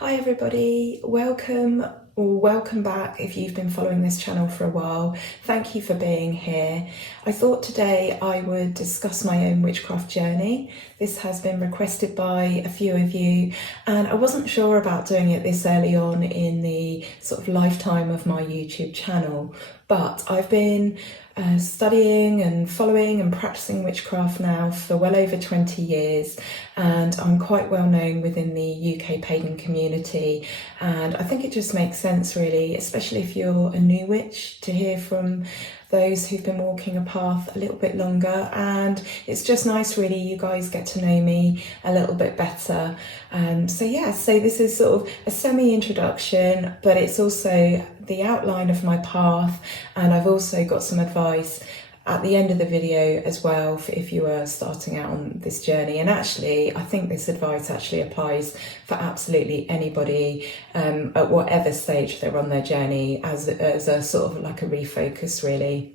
Hi everybody, welcome back if you've been following this channel for a while. Thank you for being here. I thought today I would discuss my own witchcraft journey. This has been requested by a few of you and I wasn't sure about doing it this early on in the sort of lifetime of my YouTube channel, but I've been studying and following and practicing witchcraft now for well over 20 years, and I'm quite well known within the UK pagan community, and I think it just makes sense really, especially if you're a new witch, to hear from those who've been walking a path a little bit longer. And it's just nice really, you guys get to know me a little bit better. So this is sort of a semi-introduction, but it's also the outline of my path, and I've also got some advice at the end of the video as well for if you are starting out on this journey. And actually I think this advice actually applies for absolutely anybody at whatever stage they're on their journey, as a sort of like a refocus really.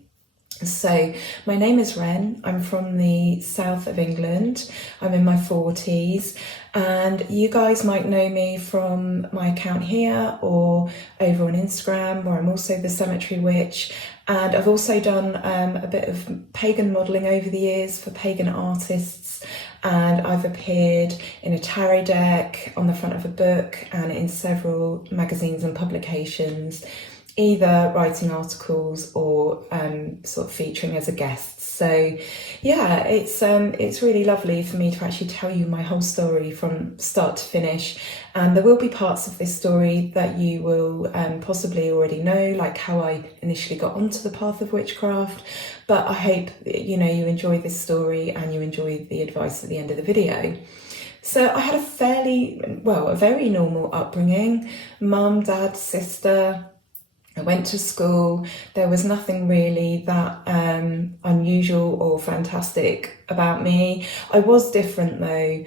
So my name is Wren, I'm from the south of England, I'm in my 40s, and you guys might know me from my account here or over on Instagram, where I'm also the Cemetery Witch, and I've also done a bit of pagan modelling over the years for pagan artists, and I've appeared in a tarot deck, on the front of a book, and in several magazines and publications, either writing articles or sort of featuring as a guest. So yeah, it's really lovely for me to actually tell you my whole story from start to finish, and there will be parts of this story that you will possibly already know, like how I initially got onto the path of witchcraft, but I hope you enjoy this story and you enjoy the advice at the end of the video. So I had a very normal upbringing. Mum, dad, sister. I went to school. There was nothing really that unusual or fantastic about me. I was different though.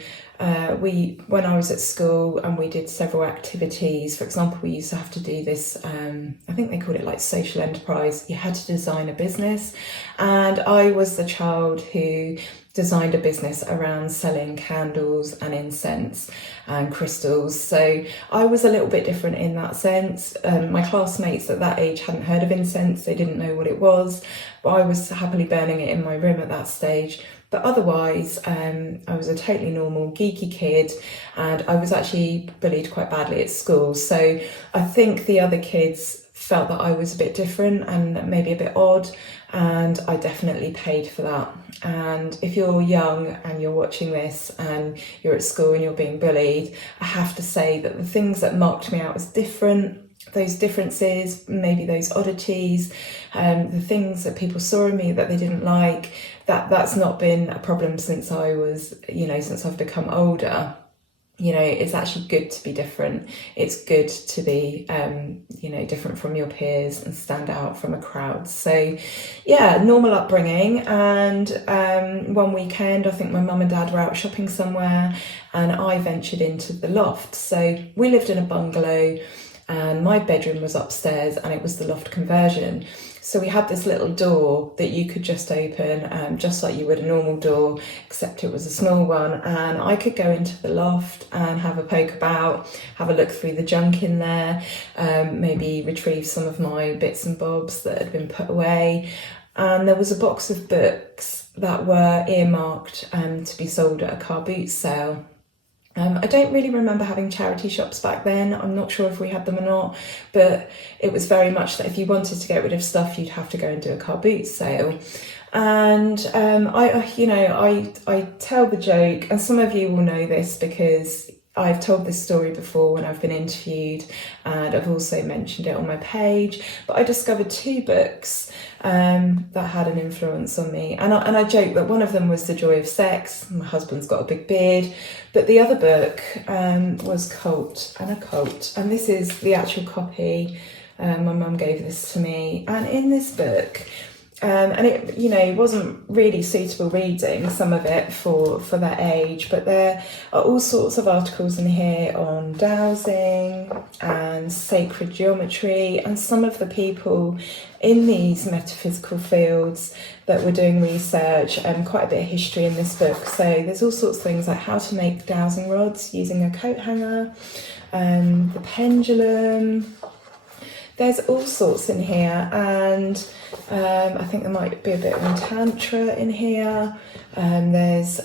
When I was at school and we did several activities, for example, we used to have to do this, I think they called it like social enterprise. You had to design a business, and I was the child who designed a business around selling candles and incense and crystals. So I was a little bit different in that sense. My classmates at that age hadn't heard of incense, they didn't know what it was, but I was happily burning it in my room at that stage. But otherwise, I was a totally normal, geeky kid, and I was actually bullied quite badly at school. So I think the other kids felt that I was a bit different and maybe a bit odd, and I definitely paid for that. And if you're young and you're watching this and you're at school and you're being bullied, I have to say that the things that marked me out as different, those differences, maybe those oddities, the things that people saw in me that they didn't like, that's not been a problem since I was, since I've become older. It's actually good to be different. It's good to be, different from your peers and stand out from a crowd. So yeah, normal upbringing. And one weekend, I think my mum and dad were out shopping somewhere and I ventured into the loft. So we lived in a bungalow and my bedroom was upstairs and it was the loft conversion. So we had this little door that you could just open, just like you would a normal door, except it was a small one. And I could go into the loft and have a poke about, have a look through the junk in there, maybe retrieve some of my bits and bobs that had been put away. And there was a box of books that were earmarked to be sold at a car boot sale. I don't really remember having charity shops back then. I'm not sure if we had them or not, but it was very much that if you wanted to get rid of stuff, you'd have to go and do a car boot sale. And I tell the joke, and some of you will know this because I've told this story before when I've been interviewed, and I've also mentioned it on my page, but I discovered two books that had an influence on me, and I joke that one of them was The Joy of Sex. My husband's got a big beard, but the other book was Cult and Occult, and this is the actual copy. My mum gave this to me, and in this book And it, wasn't really suitable reading, some of it for that age, but there are all sorts of articles in here on dowsing and sacred geometry, and some of the people in these metaphysical fields that were doing research, and quite a bit of history in this book. So there's all sorts of things like how to make dowsing rods using a coat hanger, the pendulum. There's all sorts in here, and I think there might be a bit of Tantra in here. There's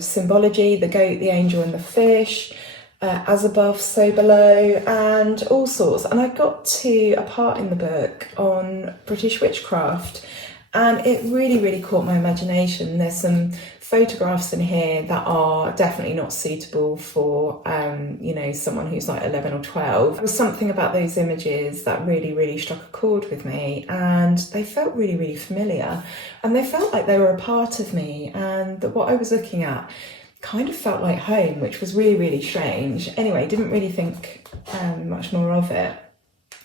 symbology, the goat, the angel and the fish, as above, so below, and all sorts. And I got to a part in the book on British witchcraft, and it really, really caught my imagination. There's some photographs in here that are definitely not suitable for, someone who's like 11 or 12. There was something about those images that really, really struck a chord with me, and they felt really, really familiar, and they felt like they were a part of me, and that what I was looking at kind of felt like home, which was really, really strange. Anyway, didn't really think much more of it.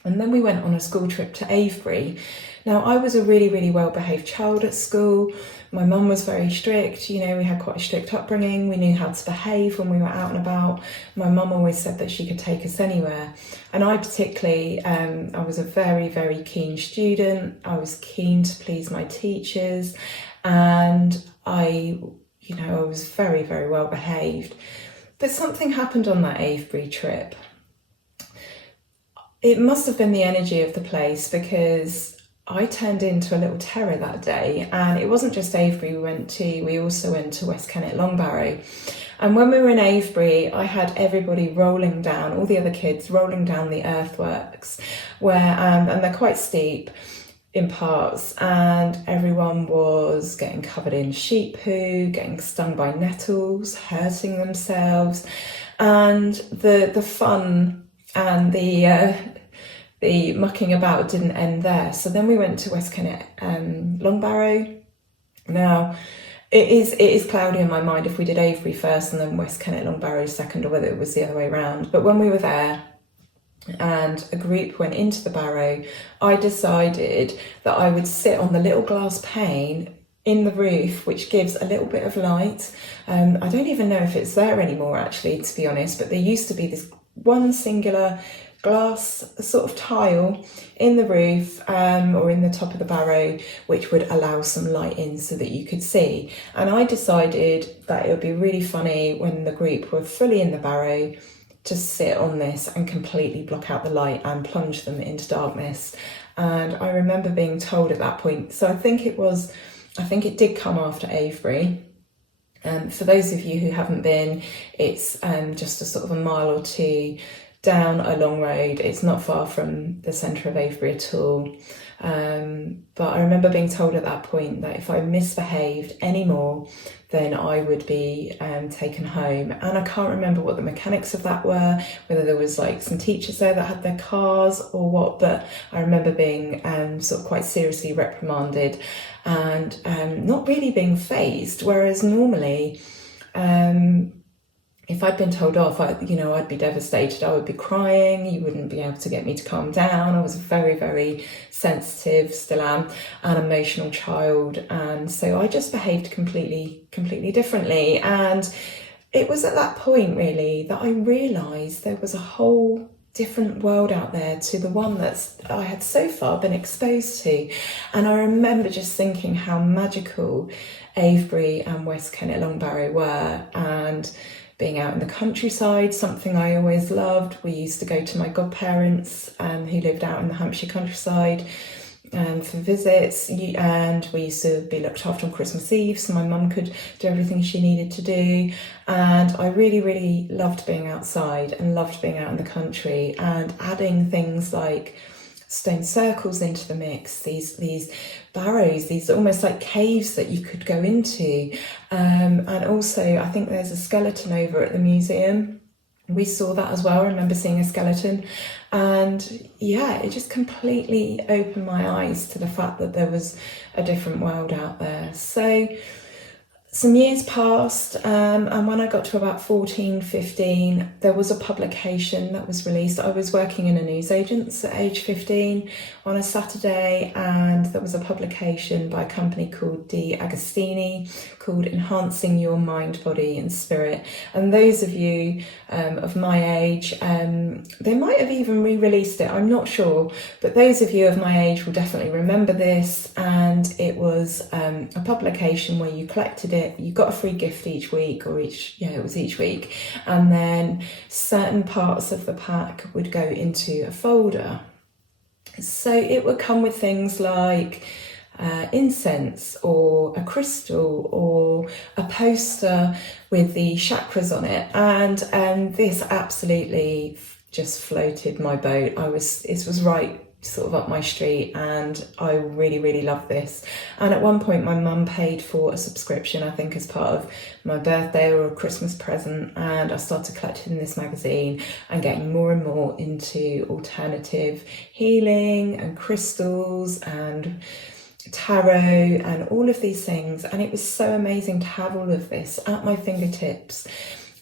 And then we went on a school trip to Avebury. Now, I was a really, really well-behaved child at school. My mum was very strict. We had quite a strict upbringing. We knew how to behave when we were out and about. My mum always said that she could take us anywhere. And I particularly, I was a very, very keen student. I was keen to please my teachers. And I was very, very well-behaved. But something happened on that Avebury trip. It must have been the energy of the place, because I turned into a little terror that day. And it wasn't just Avebury we also went to West Kennet Longbarrow. And when we were in Avebury, I had everybody rolling down, all the other kids rolling down the earthworks, where and they're quite steep in parts, and everyone was getting covered in sheep poo, getting stung by nettles, hurting themselves, and the fun and the mucking about didn't end there. So then we went to West Kennet Longbarrow. Now, it is cloudy in my mind if we did Avebury first and then West Kennet Longbarrow second, or whether it was the other way around. But when we were there and a group went into the barrow, I decided that I would sit on the little glass pane in the roof, which gives a little bit of light. I don't even know if it's there anymore, actually, to be honest, but there used to be this one singular glass sort of tile in the roof or in the top of the barrow, which would allow some light in so that you could see. And I decided that it would be really funny when the group were fully in the barrow to sit on this and completely block out the light and plunge them into darkness. And I remember being told at that point, so I think it did come after Avebury. For those of you who haven't been, it's just a sort of a mile or two down a long road. It's not far from the centre of Avebury at all. But I remember being told at that point that if I misbehaved anymore, then I would be taken home. And I can't remember what the mechanics of that were, whether there was like some teachers there that had their cars or what, but I remember being sort of quite seriously reprimanded and not really being fazed, whereas normally if I'd been told off, I'd be devastated. I would be crying. You wouldn't be able to get me to calm down. I was a very, very sensitive, still am, an emotional child. And so I just behaved completely differently. And it was at that point, really, that I realised there was a whole different world out there to the one that I had so far been exposed to. And I remember just thinking how magical Avebury and West Kennet Longbarrow were, and being out in the countryside, something I always loved. We used to go to my godparents who lived out in the Hampshire countryside for visits, and we used to be looked after on Christmas Eve, so my mum could do everything she needed to do. And I really, really loved being outside and loved being out in the country, and adding things like stone circles into the mix, these barrows, these almost like caves that you could go into. And also, I think there's a skeleton over at the museum. We saw that as well. I remember seeing a skeleton. And yeah, it just completely opened my eyes to the fact that there was a different world out there. So Some years passed, and when I got to about 14, 15, there was a publication that was released. I was working in a newsagent's at age 15 on a Saturday, and there was a publication by a company called De Agostini called Enhancing Your Mind, Body and Spirit. And those of you of my age, they might have even re-released it, I'm not sure, but those of you of my age will definitely remember this. And it was a publication where you collected it. You got a free gift each week, or it was each week, and then certain parts of the pack would go into a folder. So it would come with things like incense, or a crystal, or a poster with the chakras on it, and this absolutely just floated my boat. This was right sort of up my street, and I really loved this. And at one point my mum paid for a subscription, I think as part of my birthday or a Christmas present, and I started collecting this magazine and getting more and more into alternative healing and crystals and tarot and all of these things. And it was so amazing to have all of this at my fingertips,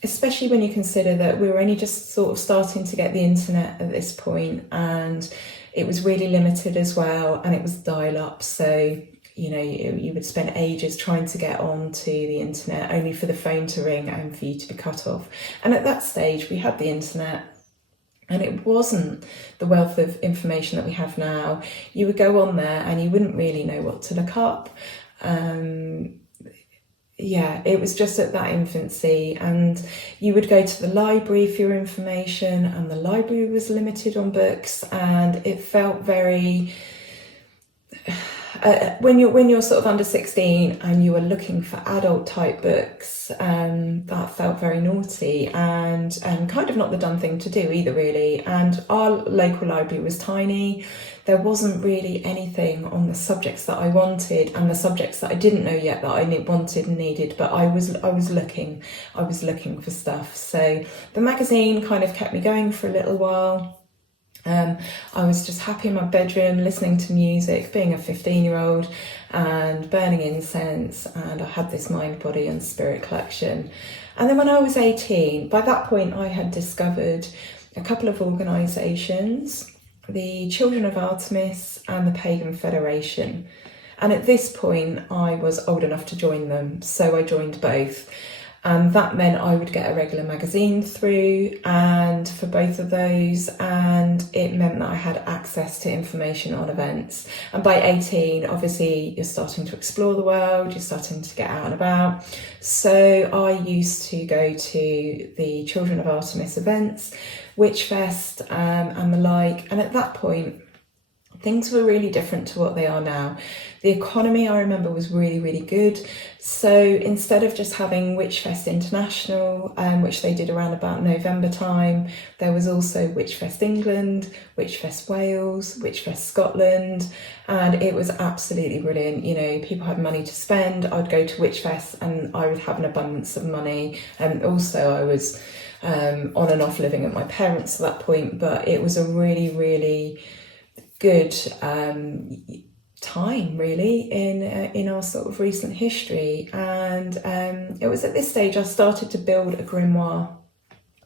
especially when you consider that we were only just sort of starting to get the internet at this point, and it was really limited as well, and it was dial-up, so you would spend ages trying to get onto the internet, only for the phone to ring and for you to be cut off. And at that stage we had the internet, and it wasn't the wealth of information that we have now. You would go on there and you wouldn't really know what to look up. It was just at that infancy, and you would go to the library for your information, and the library was limited on books, and it felt very when you're sort of under 16 and you were looking for adult type books, that felt very naughty and kind of not the done thing to do either, really. And our local library was tiny. There wasn't really anything on the subjects that I wanted, and the subjects that I didn't know yet that I wanted and needed, but I was looking for stuff. So the magazine kind of kept me going for a little while. I was just happy in my bedroom, listening to music, being a 15-year-old, and burning incense, and I had this mind, body and spirit collection. And then when I was 18, by that point I had discovered a couple of organisations, the Children of Artemis and the Pagan Federation. And at this point I was old enough to join them, so I joined both. And that meant I would get a regular magazine through, and for both of those, and it meant that I had access to information on events. And by 18, obviously you're starting to explore the world, you're starting to get out and about. So I used to go to the Children of Artemis events, Witchfest, and the like. And at that point things were really different to what they are now. The economy, I remember, was really good. So instead of just having Witchfest International, which they did around about November time, there was also Witchfest England, Witchfest Wales, Witchfest Scotland, and it was absolutely brilliant. People had money to spend. I'd go to Witchfest and I would have an abundance of money. And also I was on and off living at my parents' at that point, but it was a really good time, really, in our sort of recent history. And it was at this stage I started to build a grimoire.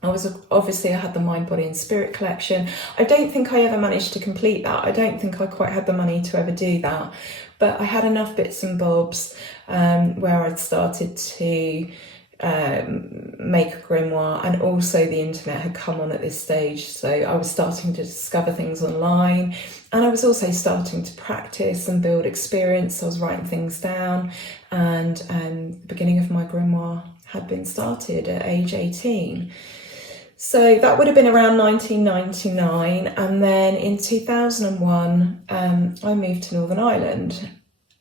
I had the Mind, Body and Spirit collection. I don't think I ever managed to complete that. I don't think I quite had the money to ever do that, but I had enough bits and bobs where I'd started to make a grimoire, and also the internet had come on at this stage, so I was starting to discover things online, and I was also starting to practice and build experience. So I was writing things down, and the beginning of my grimoire had been started at age 18. So that would have been around 1999, and then in 2001 I moved to Northern Ireland.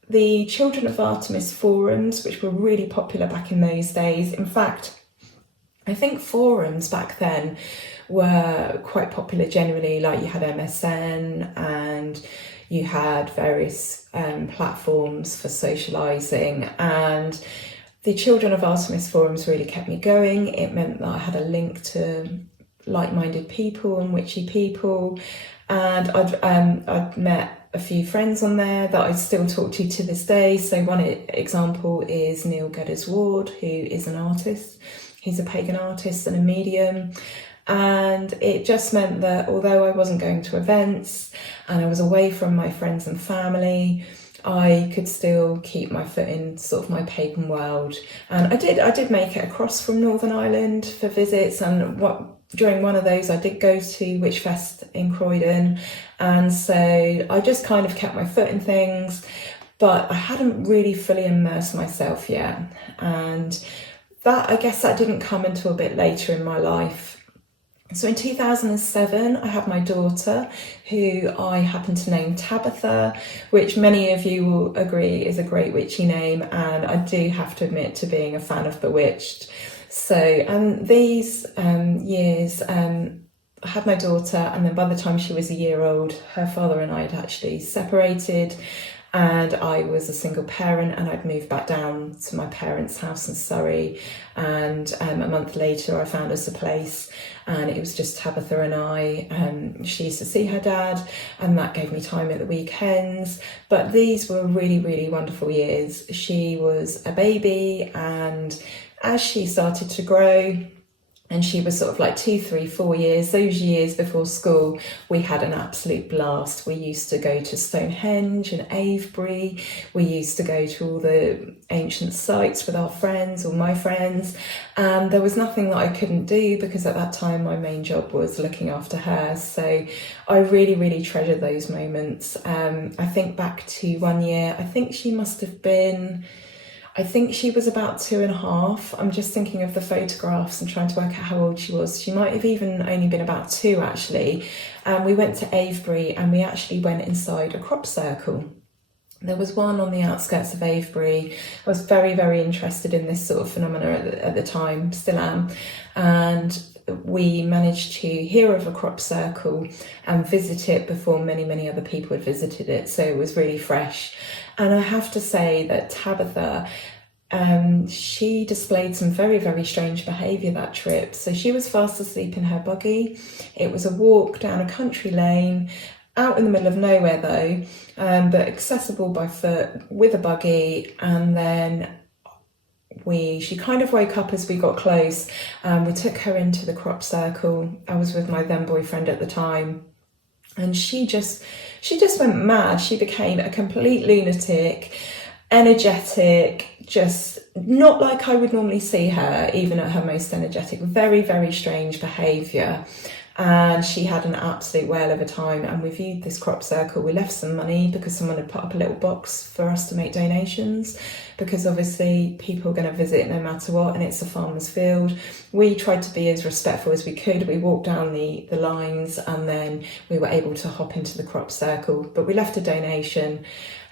The Children of Artemis forums, which were really popular back in those days. In fact, I think forums back then were quite popular generally. Like, you had MSN and you had various platforms for socialising, and the Children of Artemis forums really kept me going. It meant that I had a link to like-minded people and witchy people, and I'd met a few friends on there that I still talk to this day. So one example is Neil Geddes Ward, who is an artist. He's a pagan artist and a medium. And it just meant that although I wasn't going to events and I was away from my friends and family, I could still keep my foot in sort of my pagan world. And I did make it across from Northern Ireland for visits, and during one of those I did go to Witch Fest in Croydon, and so I just kind of kept my foot in things, but I hadn't really fully immersed myself yet. And I guess that didn't come until a bit later in my life. So in 2007, I had my daughter, who I happen to name Tabitha, which many of you will agree is a great witchy name, and I do have to admit to being a fan of Bewitched. So, and these years, I had my daughter, and then by the time she was a year old, her father and I had actually separated, and I was a single parent, and I'd moved back down to my parents' house in Surrey. And a month later I found us a place, and it was just Tabitha and I. She used to see her dad, and that gave me time at the weekends. But these were really, really wonderful years. She was a baby, and as she started to grow, and she was sort of like 2, 3, 4 years, those years before school, we had an absolute blast. We used to go to Stonehenge and Avebury. We used to go to all the ancient sites with our friends, or my friends. And there was nothing that I couldn't do, because at that time my main job was looking after her. So I really, really treasure those moments. I think back to one year, I think she was about 2.5. I'm just thinking of the photographs and trying to work out how old she was. She might have even only been about 2, actually. We went to Avebury, and we actually went inside a crop circle. There was one on the outskirts of Avebury. I was very, very interested in this sort of phenomena at the time, still am. And we managed to hear of a crop circle and visit it before many, many other people had visited it. So it was really fresh. And I have to say that Tabitha, she displayed some very, very strange behaviour that trip. So she was fast asleep in her buggy. It was a walk down a country lane, out in the middle of nowhere though, but accessible by foot with a buggy. And then she kind of woke up as we got close. We took her into the crop circle. I was with my then boyfriend at the time. And she just went mad. She became a complete lunatic, energetic, just not like I would normally see her, even at her most energetic. Very, very strange behaviour. And she had an absolute whale of a time. And we viewed this crop circle. We left some money because someone had put up a little box for us to make donations, because obviously people are going to visit no matter what, and it's a farmer's field. We tried to be as respectful as we could. We walked down the lines, and then we were able to hop into the crop circle. But we left a donation,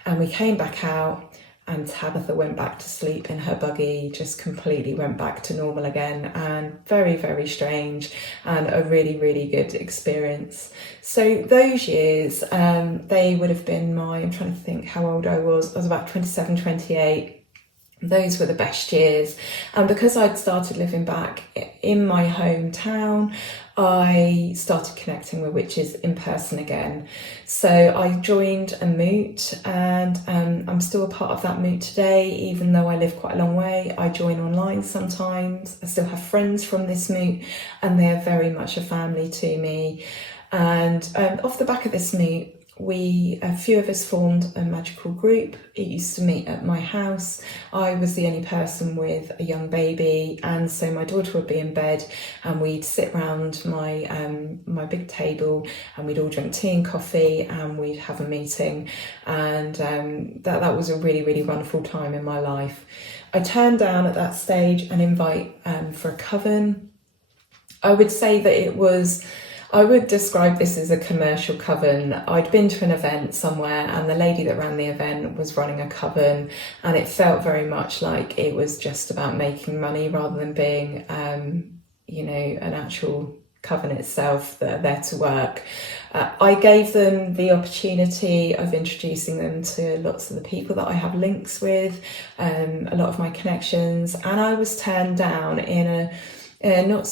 and we came back out, and Tabitha went back to sleep in her buggy, just completely went back to normal again. And very, very strange, and a really, really good experience. So those years, they would have been I'm trying to think how old I was about 27, 28. Those were the best years. And because I'd started living back in my hometown, I started connecting with witches in person again. So I joined a moot, and I'm still a part of that moot today, even though I live quite a long way. I join online sometimes. I still have friends from this moot, and they're very much a family to me. And off the back of this moot, a few of us formed a magical group. It used to meet at my house. I was the only person with a young baby, and so my daughter would be in bed, and we'd sit round my big table, and we'd all drink tea and coffee, and we'd have a meeting. And that was a really, really wonderful time in my life. I turned down at that stage an invite for a coven. I would say that I would describe this as a commercial coven. I'd been to an event somewhere, and the lady that ran the event was running a coven, and it felt very much like it was just about making money rather than being, an actual coven itself that are there to work. I gave them the opportunity of introducing them to lots of the people that I have links with, a lot of my connections, and I was turned down in a not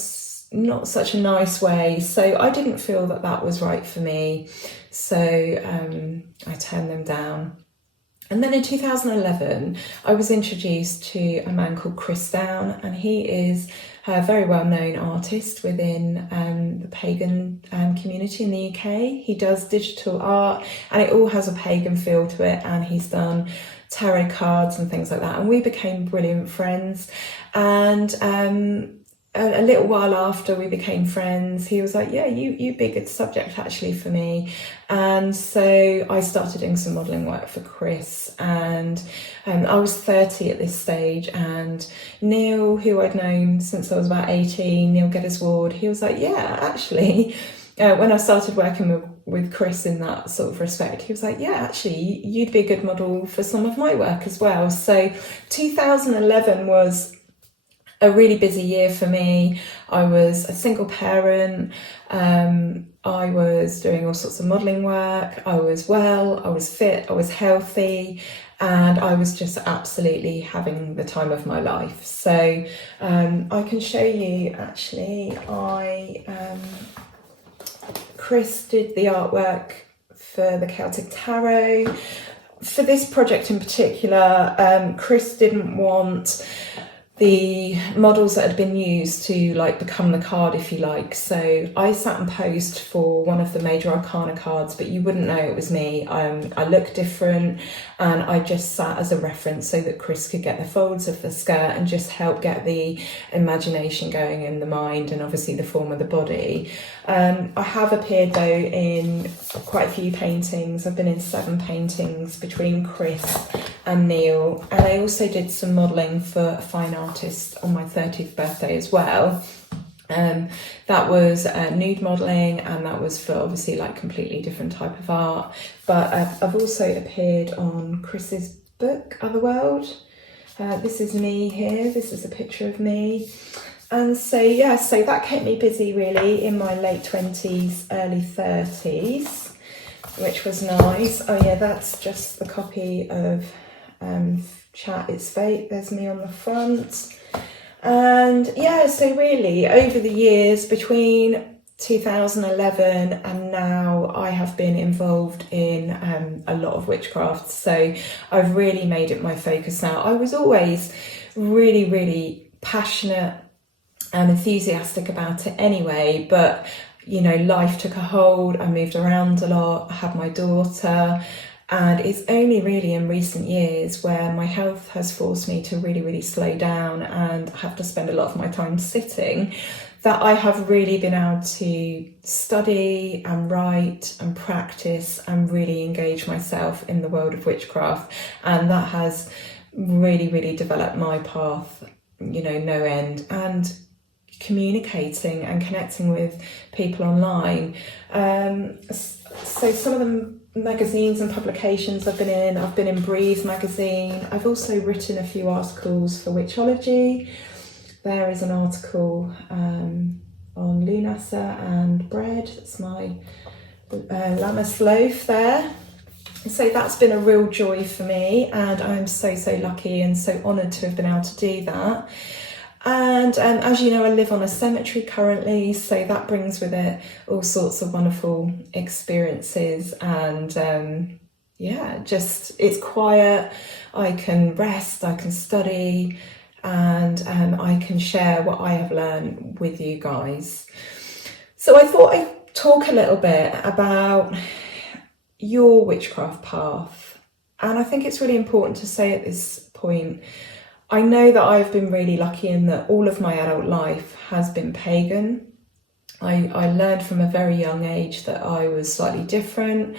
not such a nice way. So I didn't feel that that was right for me. So I turned them down. And then in 2011, I was introduced to a man called Chris Down, and he is a very well-known artist within the pagan community in the UK. He does digital art, and it all has a pagan feel to it, and he's done tarot cards and things like that. And we became brilliant friends. And a little while after we became friends, he was like, yeah, you'd be a good subject actually for me. And so I started doing some modelling work for Chris, and I was 30 at this stage, and Neil, who I'd known since I was about 18, Neil Geddes-Ward, he was like, yeah, actually, when I started working with Chris in that sort of respect, he was like, yeah, actually, you'd be a good model for some of my work as well. So 2011 was a really busy year for me. I was a single parent. I was doing all sorts of modelling work. I was well, I was fit, I was healthy, and I was just absolutely having the time of my life. So I can show you, actually, Chris did the artwork for the Celtic Tarot. For this project in particular, Chris didn't want the models that had been used to like become the card, if you like. So I sat and posed for one of the major arcana cards, but you wouldn't know it was me. I looked different, and I just sat as a reference so that Chris could get the folds of the skirt and just help get the imagination going in the mind, and obviously the form of the body. I have appeared though in quite a few paintings. I've been in 7 paintings between Chris and Neil, and I also did some modelling for a fine artist on my 30th birthday as well. That was nude modelling, and that was for obviously like completely different type of art. But I've also appeared on Chris's book, Otherworld. This is me here, this is a picture of me. And so, yeah, so that kept me busy really in my late 20s, early 30s, which was nice. Oh yeah, that's just the copy of Chat It's Fate. There's me on the front. And yeah, so really over the years between 2011 and now, I have been involved in a lot of witchcraft. So I've really made it my focus now. I was always really, really passionate and enthusiastic about it anyway, but you know, life took a hold. I moved around a lot. I had my daughter. And it's only really in recent years where my health has forced me to really, really slow down and have to spend a lot of my time sitting, that I have really been able to study and write and practice and really engage myself in the world of witchcraft. And that has really, really developed my path, you know, no end. And communicating and connecting with people online. So some of the magazines and publications I've been in Breeze magazine. I've also written a few articles for Witchology. There is an article on Lunasa and bread. It's my lammas loaf there. So that's been a real joy for me, and I'm so lucky and so honoured to have been able to do that. And as you know, I live on a cemetery currently, so that brings with it all sorts of wonderful experiences. And yeah, just it's quiet. I can rest, I can study, and I can share what I have learned with you guys. So I thought I'd talk a little bit about your witchcraft path. And I think it's really important to say at this point, I know that I've been really lucky in that all of my adult life has been pagan. I learned from a very young age that I was slightly different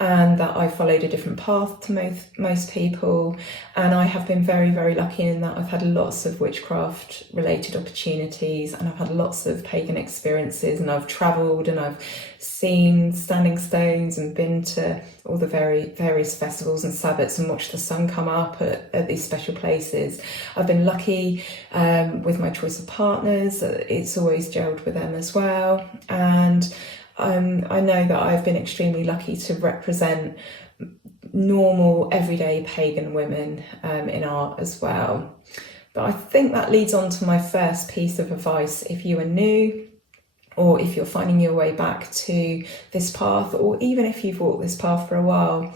and that I followed a different path to most people. And I have been very, very lucky in that I've had lots of witchcraft related opportunities, and I've had lots of pagan experiences, and I've travelled and I've seen standing stones and been to all the various festivals and sabbats and watched the sun come up at these special places. I've been lucky with my choice of partners. It's always gelled with them as well. And I know that I've been extremely lucky to represent normal, everyday pagan women in art as well. But I think that leads on to my first piece of advice. If you are new or if you're finding your way back to this path, or even if you've walked this path for a while,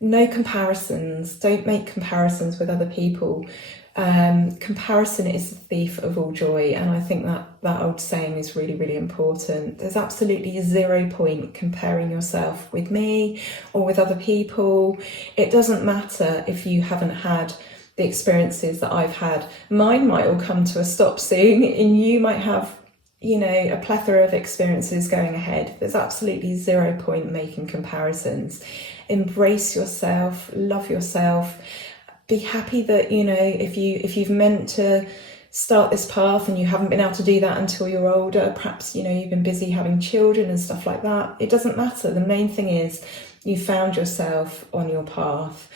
no comparisons. Don't make comparisons with other people. Comparison is the thief of all joy, and I think that old saying is really, really important. There's absolutely zero point comparing yourself with me or with other people. It doesn't matter if you haven't had the experiences that I've had. Mine might all come to a stop soon, and you might have, you know, a plethora of experiences going ahead. There's absolutely zero point making comparisons. Embrace yourself, love yourself. Be happy that, you know, if you've meant to start this path and you haven't been able to do that until you're older, perhaps, you know, you've been busy having children and stuff like that. It doesn't matter. The main thing is you found yourself on your path.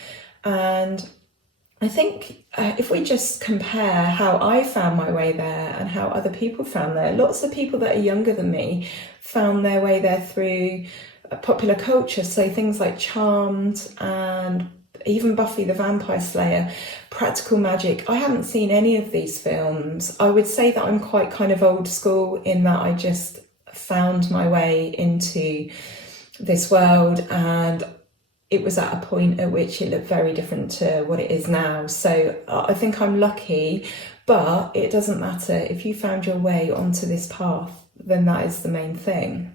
And I think if we just compare how I found my way there and how other people found there, lots of people that are younger than me found their way there through popular culture. So things like Charmed and even Buffy the Vampire Slayer, Practical Magic. I haven't seen any of these films. I would say that I'm quite kind of old school in that I just found my way into this world, and it was at a point at which it looked very different to what it is now. So I think I'm lucky, but it doesn't matter. If you found your way onto this path, then that is the main thing.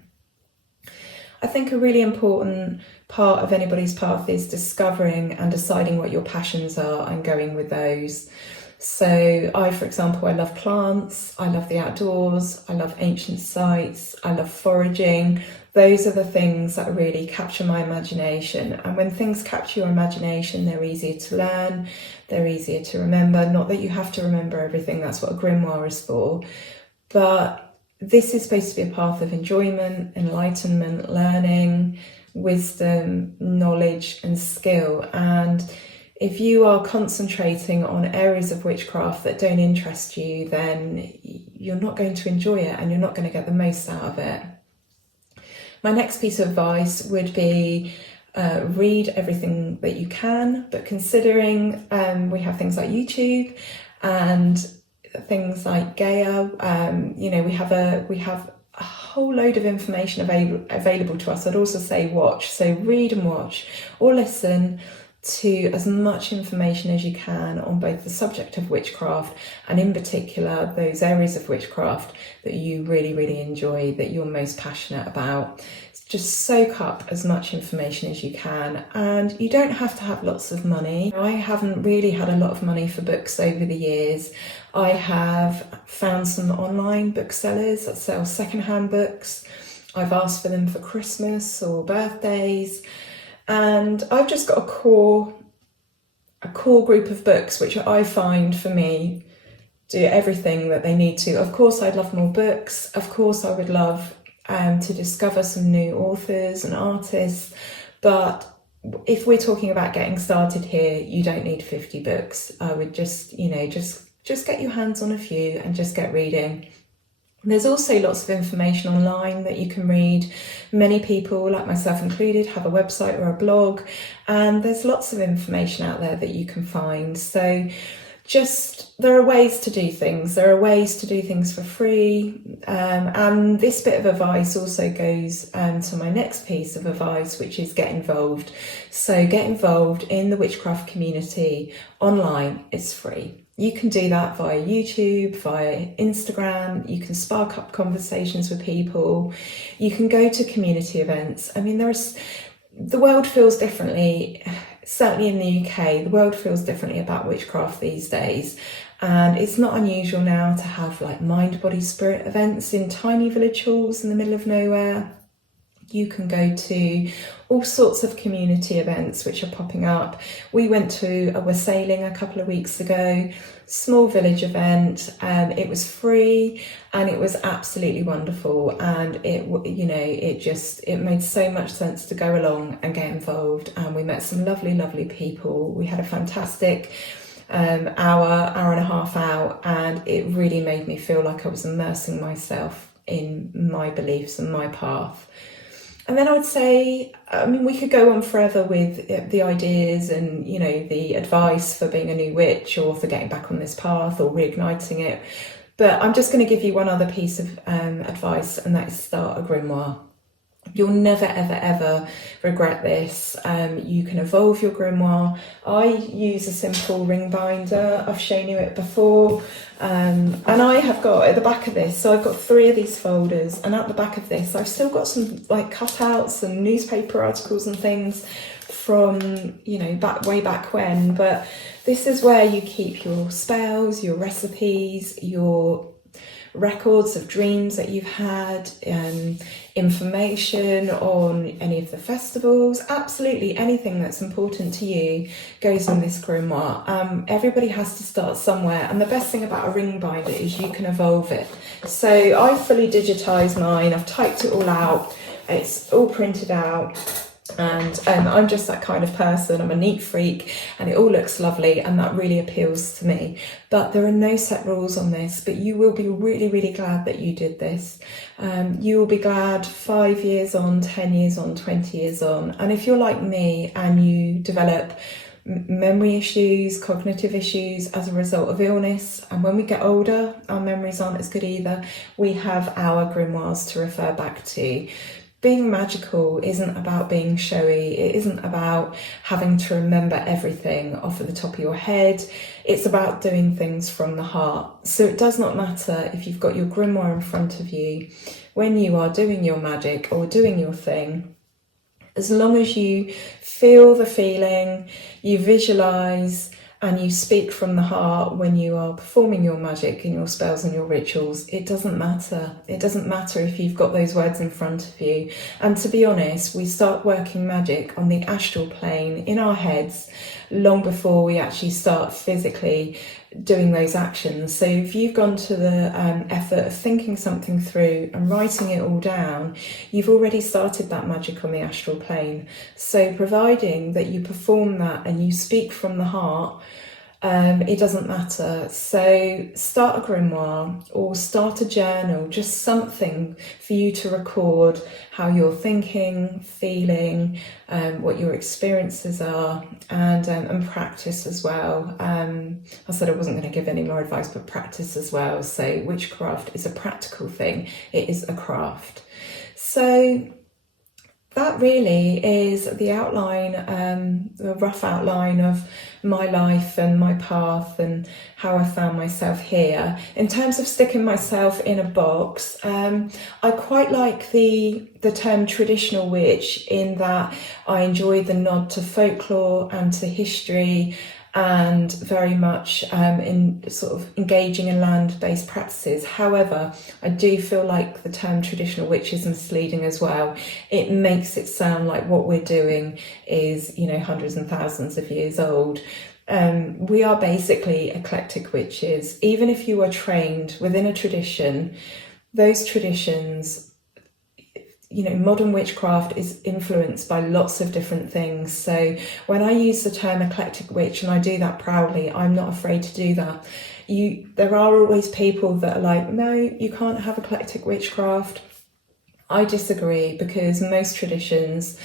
I think a really important part of anybody's path is discovering and deciding what your passions are and going with those. So for example, I love plants, I love the outdoors, I love ancient sites, I love foraging. Those are the things that really capture my imagination. And when things capture your imagination, they're easier to learn, they're easier to remember. Not that you have to remember everything, that's what a grimoire is for. But this is supposed to be a path of enjoyment, enlightenment, learning, wisdom, knowledge, and skill. And if you are concentrating on areas of witchcraft that don't interest you, then you're not going to enjoy it and you're not going to get the most out of it. My next piece of advice would be read everything that you can, but considering we have things like YouTube and things like Gaia, you know, we have a whole load of information available to us. I'd also say watch. So read and watch, or listen to as much information as you can on both the subject of witchcraft and in particular those areas of witchcraft that you really, really enjoy, that you're most passionate about. Just soak up as much information as you can, and you don't have to have lots of money. I haven't really had a lot of money for books over the years. I have found some online booksellers that sell secondhand books. I've asked for them for Christmas or birthdays, and I've just got a core group of books which I find for me do everything that they need to. Of course, I'd love more books. Of course, I would love to discover some new authors and artists, but if we're talking about getting started here, you don't need 50 books. I would just, you know, just get your hands on a few and just get reading. There's also lots of information online that you can read. Many people, like myself included, have a website or a blog, and there's lots of information out there that you can find. So there are ways to do things. There are ways to do things for free. And this bit of advice also goes to my next piece of advice, which is get involved. So get involved in the witchcraft community online. It's free. You can do that via YouTube, via Instagram. You can spark up conversations with people. You can go to community events. I mean, the world feels differently. Certainly in the UK, the world feels differently about witchcraft these days. And it's not unusual now to have like mind, body, spirit events in tiny village halls in the middle of nowhere. You can go to all sorts of community events which are popping up. We went to a Wassailing a couple of weeks ago, small village event. It was free and it was absolutely wonderful. And it made so much sense to go along and get involved. And we met some lovely, lovely people. We had a fantastic hour and a half out, and it really made me feel like I was immersing myself in my beliefs and my path. And then I would say, I mean, we could go on forever with the ideas and, you know, the advice for being a new witch or for getting back on this path or reigniting it. But I'm just going to give you one other piece of advice, and that is start a grimoire. You'll never, ever, ever regret this. You can evolve your grimoire. I use a simple ring binder. I've shown you it before. And I have got at the back of this, so I've got 3 of these folders, and at the back of this I've still got some like cutouts and newspaper articles and things from, you know, way back when. But this is where you keep your spells, your recipes, your records of dreams that you've had, information on any of the festivals, absolutely anything that's important to you goes in this grimoire. Everybody has to start somewhere, and the best thing about a ring binder is you can evolve it. So I fully digitized mine, I've typed it all out, it's all printed out. And I'm just that kind of person. I'm a neat freak, and it all looks lovely, and that really appeals to me. But there are no set rules on this, but you will be really, really glad that you did this. You will be glad 5 years on, 10 years on, 20 years on. And if you're like me and you develop memory issues, cognitive issues as a result of illness, and when we get older our memories aren't as good either, we have our grimoires to refer back to. Being magical isn't about being showy. It isn't about having to remember everything off at the top of your head. It's about doing things from the heart. So it does not matter if you've got your grimoire in front of you when you are doing your magic or doing your thing. As long as you feel the feeling, you visualize, and you speak from the heart when you are performing your magic and your spells and your rituals, it doesn't matter. It doesn't matter if you've got those words in front of you. And to be honest, we start working magic on the astral plane in our heads long before we actually start physically doing those actions. So if you've gone to the effort of thinking something through and writing it all down, you've already started that magic on the astral plane. So providing that you perform that and you speak from the heart, it doesn't matter. So start a grimoire or start a journal, just something for you to record how you're thinking, feeling, what your experiences are, and practice as well. I said I wasn't going to give any more advice, but practice as well. So witchcraft is a practical thing. It is a craft. So that really is the outline, the rough outline of my life and my path and how I found myself here. In terms of sticking myself in a box, I quite like the term traditional witch, in that I enjoy the nod to folklore and to history, and very much in sort of engaging in land-based practices. However, I do feel like the term traditional witch is misleading as well. It makes it sound like what we're doing is, you know, hundreds and thousands of years old. We are basically eclectic witches. Even if you are trained within a tradition, those traditions, you know, modern witchcraft is influenced by lots of different things. So when I use the term eclectic witch, and I do that proudly, I'm not afraid to do that. There are always people that are like, no, you can't have eclectic witchcraft. I disagree, because most traditions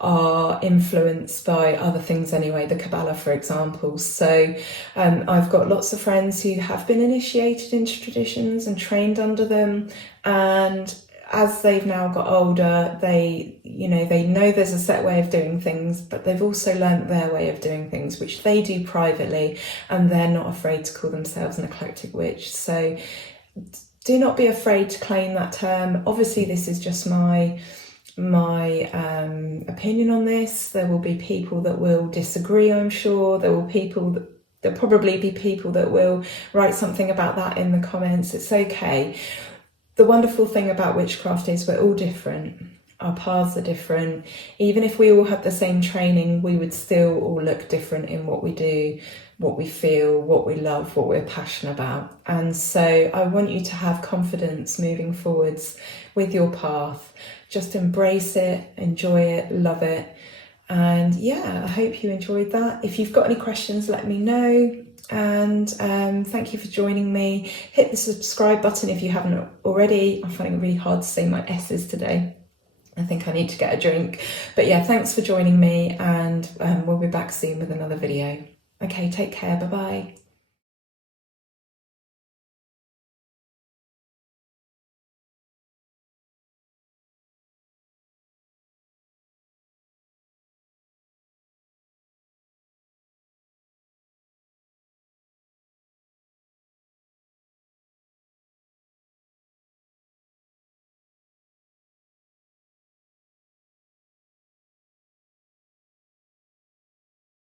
are influenced by other things anyway, the Kabbalah, for example. So I've got lots of friends who have been initiated into traditions and trained under them, and as they've now got older, they know there's a set way of doing things, but they've also learnt their way of doing things, which they do privately, and they're not afraid to call themselves an eclectic witch. So do not be afraid to claim that term. Obviously, this is just my opinion on this. There will be people that will disagree, I'm sure. There'll probably be people that will write something about that in the comments. It's okay. The wonderful thing about witchcraft is we're all different. Our paths are different. Even if we all had the same training, we would still all look different in what we do, what we feel, what we love, what we're passionate about. And so I want you to have confidence moving forwards with your path. Just embrace it, enjoy it, love it. And yeah, I hope you enjoyed that. If you've got any questions, let me know. And thank you for joining me. Hit the subscribe button if you haven't already. I'm finding it really hard to say my S's today. I think I need to get a drink. But yeah, thanks for joining me, and we'll be back soon with another video. Okay, take care. Bye-bye.